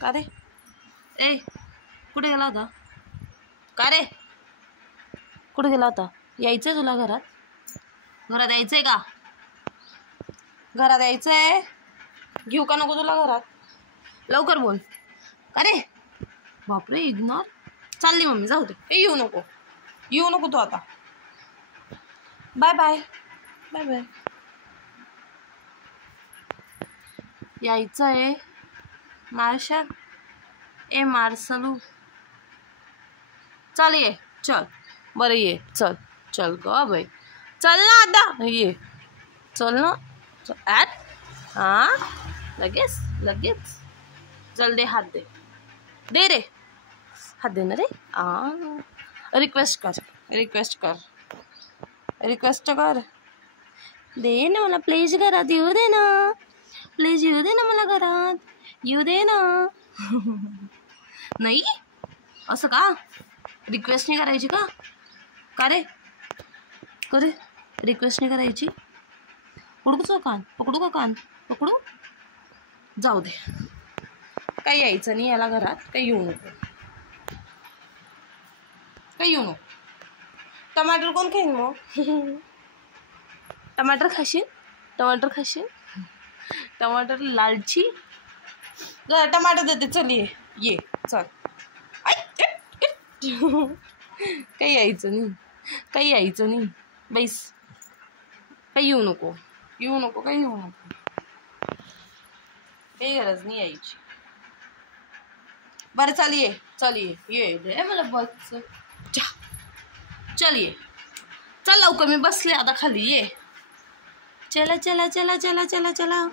का रे? ए कुठे गेला होता? का रे कुठे गेला होता? यायचंय तुला घरात? घरात यायचंय का? घरात यायचंय? घेऊ का नको तुला घरात? लवकर बोल. का रे? बापरे इग्नोर. चालली मम्मी, जाऊ दे. ए येऊ नको तू आता. Bye bye bye bye. यायचंय मार्शल? ए मार्सलू चल ये, चल बरं ये, चल चल ग बाई, चल ना आता ये, चल ना ॲट. हां लगेच लगेच. चल दे हात, दे रे हात, दे ना रे. रिक्वेस्ट कर दे ना मला प्लीज, घरात येऊ दे ना प्लीज, येऊ दे ना मला घरात, येऊ दे ना. नाही असं का? रिक्वेस्ट नाही करायची का? का रे रिक्वेस्ट नाही करायची? पकडू का कान पकडू? जाऊ दे, काही यायचं नाही याला घरात, काही येऊ नको. टमाटर कोण खाईन मग? टमाटर खाशील? टमाटर लालची. टमाटर देते, चल ये चल. काही यायचं नाही बैस. काही येऊ नको काही गरज नाही यायची. बरं चल ये दे मला बस. चल ये, चल लवकर, मी बसले आता खाली. ये चला.